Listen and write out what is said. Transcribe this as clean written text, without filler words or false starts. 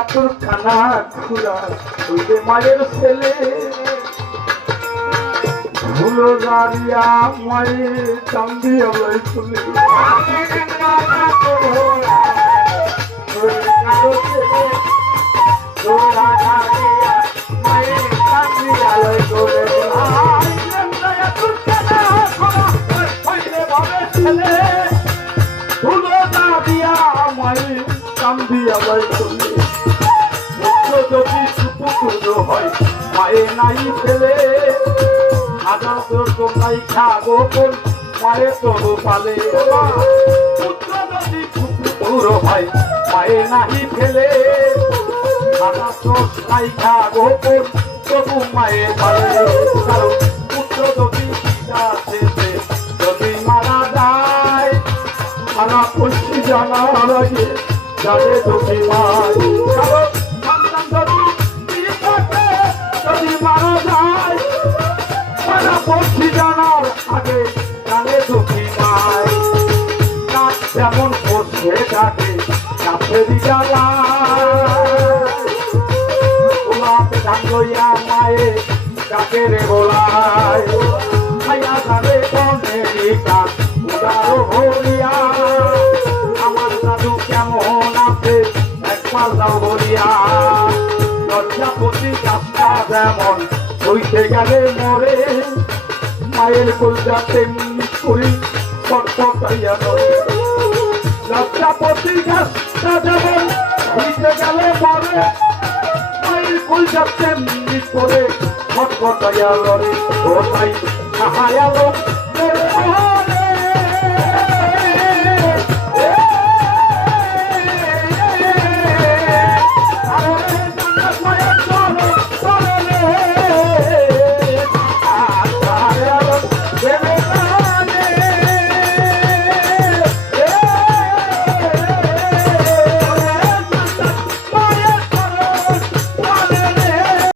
আব্দুল খানা খুলা ওই মায়ের ছেলে ভুলো দাঁড়িয়া মায়ের চান্দি আলাই তুলে ভুলো দাঁড়িয়া মায়ের চান্দি আলাই তুলে যদি সুপুত্র হয় মায়ে নাই ফেলে হাজার তোমরাই খাগো কোন মায়ে তবু পালে পুত্র যদি সুপুত্র হয় মায়ে নাই ফেলে হাজার তোমরাই খাগো কোন তবু মায়ে পালে কারণ পুত্র যদি যদি মারা যায় মারা পড়ছি জানার আগে জানে দুঃখী মায় কারণ যদি মারা যায় মারা পড়ছি জানার আগে জানে দুঃখী মায় নাচ যেমন করছে ডাকে কাছেরই জ্বালা তোমাকে গান লইয়া মায়ে ডাকে রে বলায় খাইয়া যাবে কনেরই কাজ উদার হরিয়া আমার দাদু কেমন আছে একবার দাও বলিয়া লজ্জাপতি গাছটা যেমন হইতে গেলে মরে মায়ের কলজা তেমনি করি ছটফটাইয়া নড়ে লজ্জাপতি গাছটা যেমন হইতে গেলে মরে মায়ের কলজা তেমনি করে ছটফটাইয়া লড়ে ও তাই সাহায়ালো